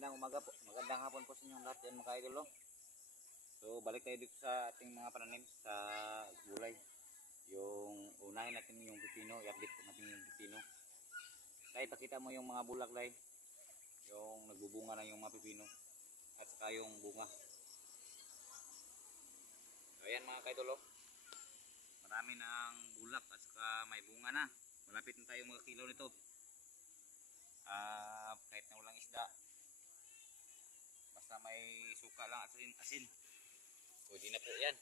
magandang umaga po, magandang hapon po sa inyong lahat yan mga idol. So balik tayo dito sa ating mga pananim sa gulay. Yung unahin natin yung pipino, i-update po natin yung pipino. Dahil pakita mo yung mga bulaklay, yung nagbubunga na yung mga pipino at saka yung bunga. So ayan mga kaidol, marami ng bulak at saka may bunga na. Malapit na tayo mga kilo nito. Kahit na walang isda, basta may suka lang at asin, pwede na po yan.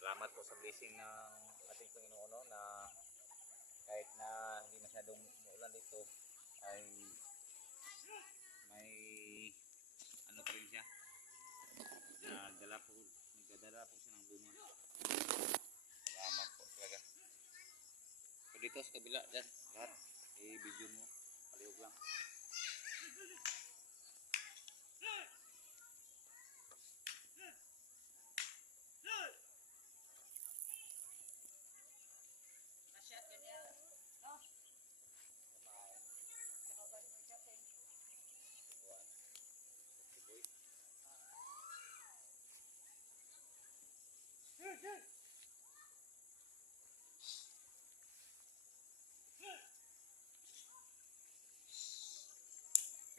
Salamat po sa blessing ng ating Panginoon na kahit na hindi masyadong umuulan dito ay may ano pa rin siya, nagdadala po siya ng bunga. Salamat po talaga. So dito sa kabila dyan lahat i-video mo, palihog lang.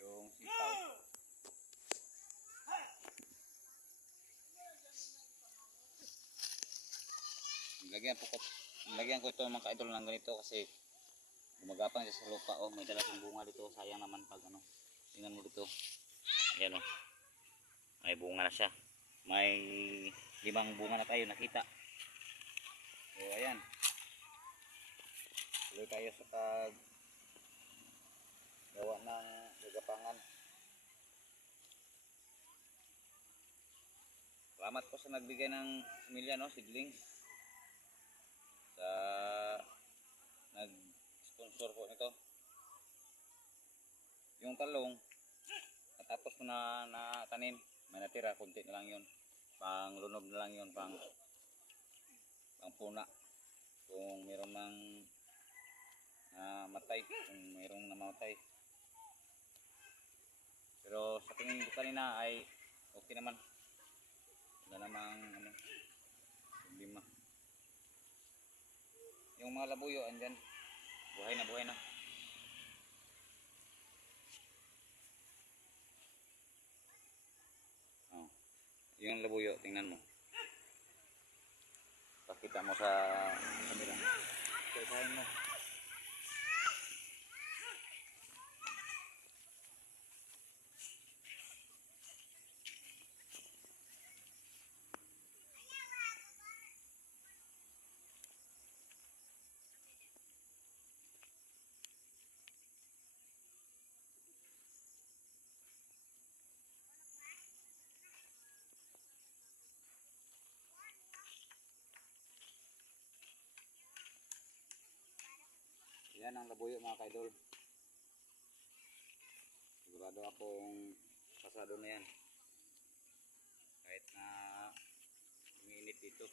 Yung sitaw. Lagyan ko ito mga ka-idol ng ganito kasi gumagapang siya sa lupa. Oh, may dalang bunga dito. Sayang naman pag ano. Tingnan mo dito. Ayan oh. May bunga na siya. May 5 bunga na tayo nakita. So ayan. Tuloy tayo sa pag gawa ng gagapangan. Salamat po sa nagbigay ng similya, no, seedlings. Sa nag-sponsor po nito. Yung talong natapos ko na tanim, may natira, konti na lang yun. Pang lunog na lang yun, pang puna. Kung mayroon mang matay, kung mayroong namatay. Pero sa tingin ko kanina ay okay naman. Wala namang ano, problema. Yung mga labuyo andyan, buhay na. Oh, yung labuyo, tingnan mo. Pakita mo sa kamera. Kaisahin mo. Yan ang labuyo mga kaidol. Sigurado akong pasado na yan. Kahit na umiinit dito.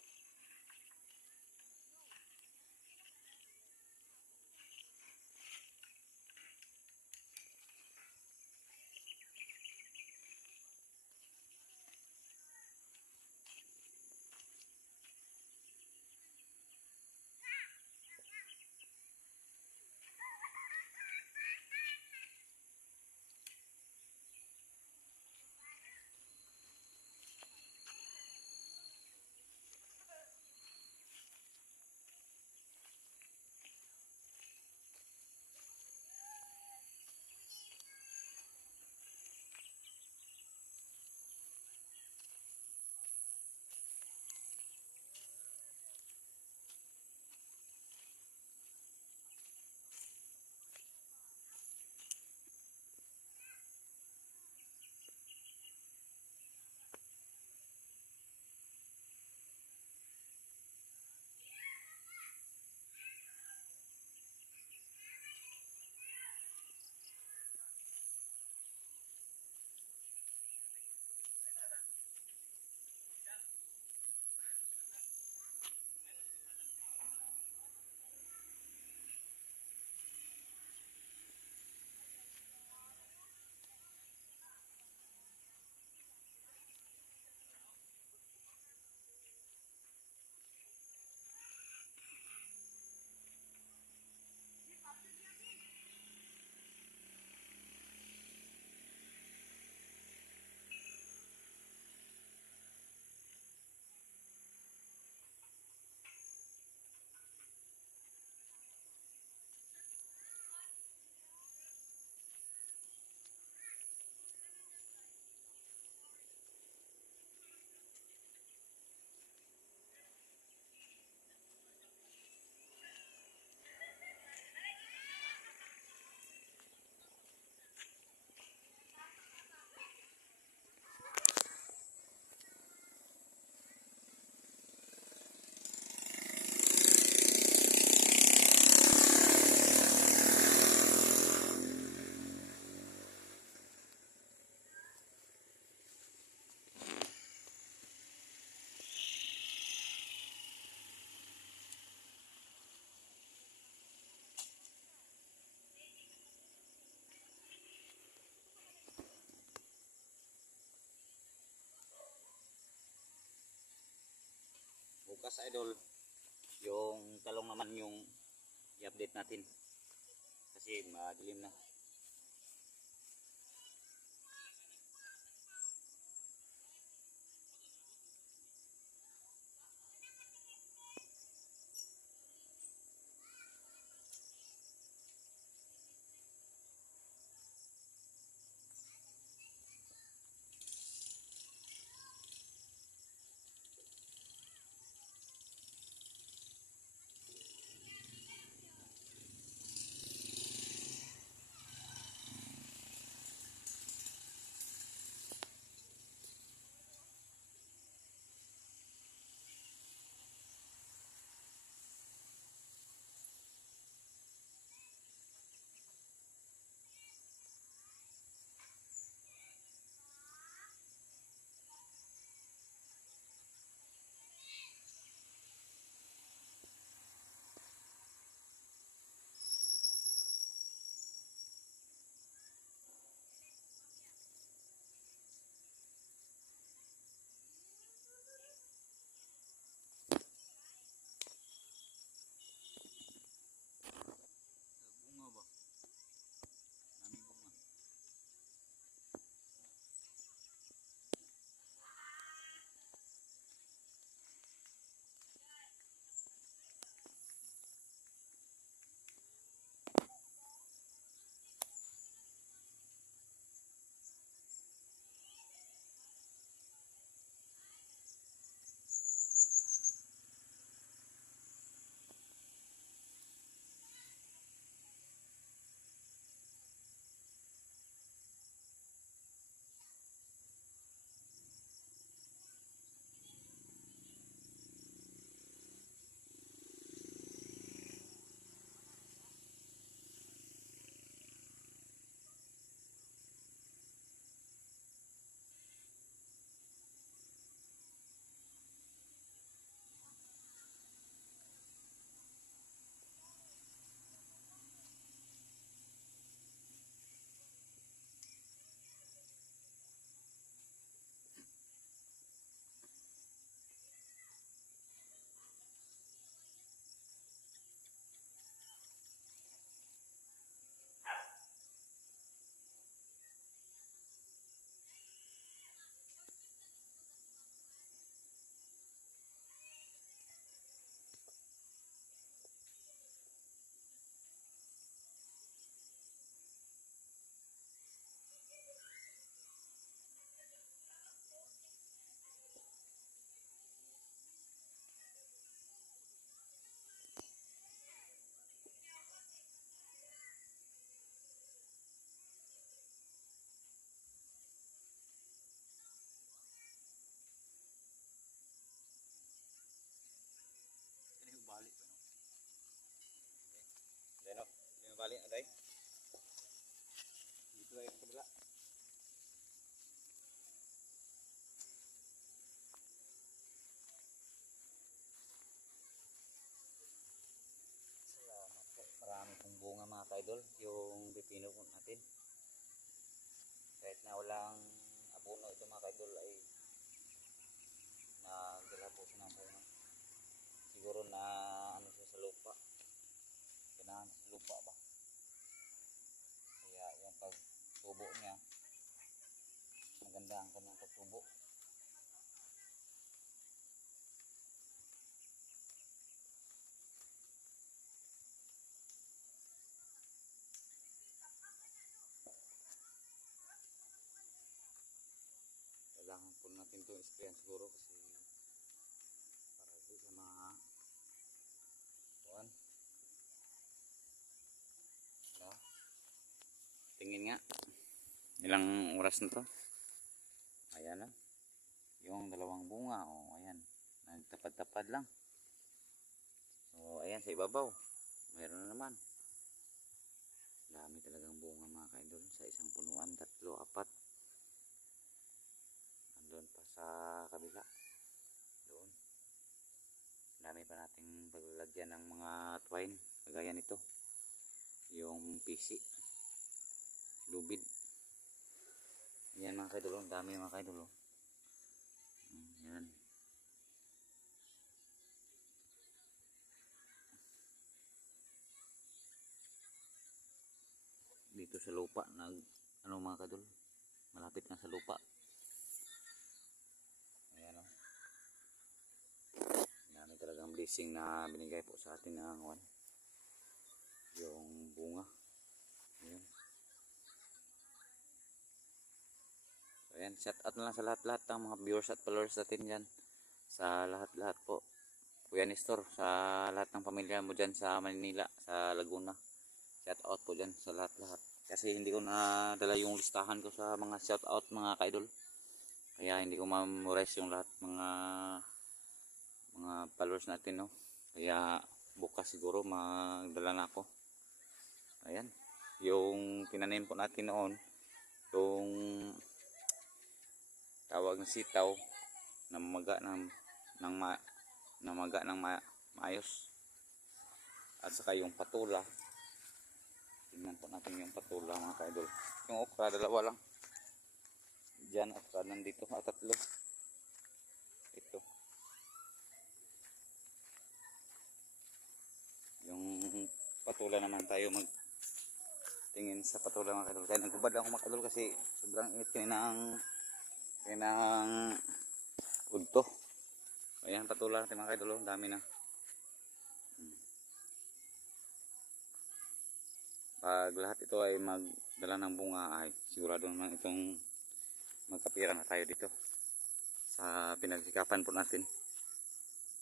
bukas idol, yung talong naman yung i-update natin. Kasi madilim na. Bunga ba? Daming bunga. Kani balik pa no. Deno, balik aday. Dito ay kabila. Salamat po. Marami pong bunga mga kaidol, yung pipino po natin. Kahit na walang abono ito mga kaidol ay nagdala po siya ng bunga. Siguro na ano siya sa lupa. Ganahan sa lupa ba? Kaya yung pagtubo niya, maganda ang kanyang pagtubo. Kailangan po natin itong sprayan siguro kasi para di sa mga kuwan. No? Tingin nga. Ilang oras na to? Ayan na. Yung dalawang bunga. O, ayan. Nagtapad-tapad lang. So, ayan sa ibabaw. Mayroon na naman. Dami talagang bunga mga kaidol. Sa isang punuan, 3, 4. Andun pa sa kabila. Doon. Dami pa nating paglalagyan ng mga twine. Kagaya nito. Yung PC. Lubid. Yan mga kaidol. Dami mga kaidol. Yan. blessing na binigay po sa atin ng yung bunga. Ayan. So, ayan, shout out na lang sa lahat-lahat ng mga viewers at followers natin dyan. Sa lahat-lahat po. Kuya Nestor, sa lahat ng pamilya mo dyan sa Manila, sa Laguna. Shout out po dyan sa lahat-lahat. Kasi hindi ko nadala yung listahan ko sa mga shout out mga ka-idol. Kaya hindi ko ma-memorize yung lahat mga followers natin, no. Kaya bukas siguro magdala na ako. Ayan. Yung tinanim po natin noon, yung tawag na sitaw na mamaga ng maayos. At saka yung patula. Tingnan po natin yung patula mga ka-idol. Yung okra, dalawa lang. Diyan okra nandito, tatlo. Ito. Yung patula naman tayo magtingin sa patula mga ka-idol. Kaya nagubad lang ako mga ka-idol kasi sobrang init kaninang udto. Ayan, patula natin mga ka-idol, dami na. Pag lahat ito ay magdala ng bunga ay sigurado naman itong magkapira na tayo dito sa pinagsikapan po natin.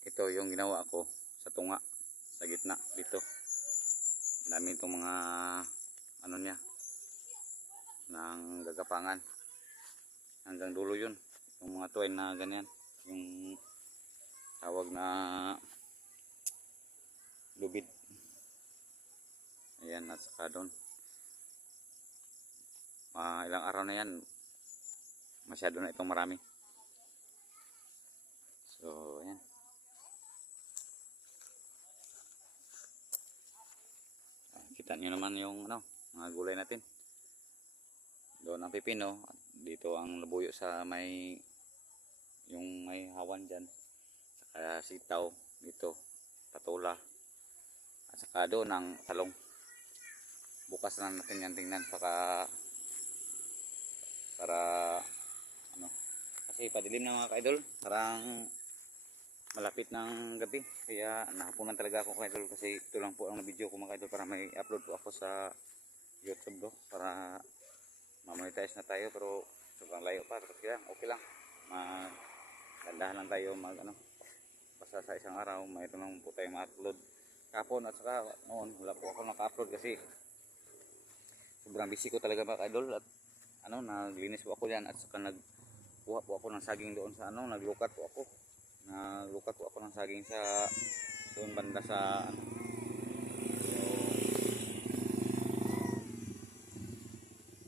Ito yung ginawa ko sa tunga, sa gitna dito. Dami itong mga ano niya ng gagapangan hanggang dulo yun. Yung mga tuwin na ganyan, yung tawag na lubid. Ayan, at saka doon ilang araw na yan, masyado na itong marami. So ayan, kita nyo naman yung mga gulay natin. Doon ang pipino, at dito ang labuyo sa may hawan dyan, saka sitaw dito, patula, at saka doon ang talong. Bukas na natin yan tingnan para kasi padilim na mga ka-idol, parang malapit ng gabi, kaya nahapunan talaga ako ka-idol kasi ito lang po ang video ko mga ka-idol para may upload po ako sa YouTube do, para ma-monetize na tayo. Pero sobrang layo pa, kasi okay lang, magandahan lang tayo basta sa isang araw mayroon lang po tayo ma-upload. Kapon at saka noon wala po ako naka-upload kasi sobrang busy ko talaga mga ka-idol. At naglinis po ako diyan, at saka nagkuha po ako ng saging doon sa naglukat po ako ng saging sa doon banda sa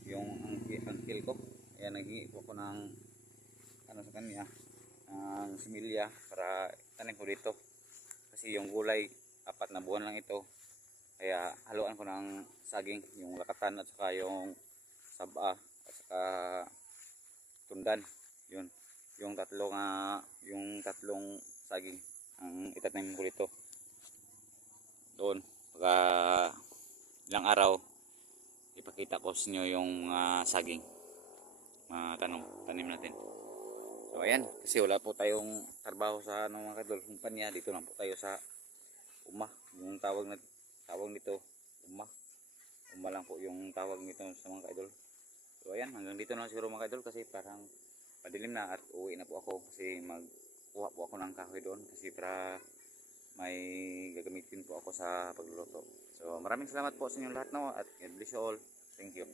yung angkil ko. Ayan, naghingi po ako ng sa kanya ng similya para tanim ko dito kasi yung gulay 4 na buwan lang ito. Kaya haluan ko ng saging, yung lakatan at saka yung saba at saka tundan. Yun, yung tatlong saging ang itatanim ko dito. Doon, pagka ilang araw, ipakita ko sa inyo yung saging tanim natin. So ayan, kasi wala po tayong trabaho sa mga kadol, kumpanya. Dito lang po tayo sa yung tawag nito uma lang po yung tawag nito sa mga ka-idol. So ayan, hanggang dito na siguro mga ka-idol kasi parang padilim na at uwi na po ako kasi magkuha po ako ng kahoy doon kasi para may gagamitin po ako sa pagluluto. So maraming salamat po sa inyo lahat at God bless you all. Thank you.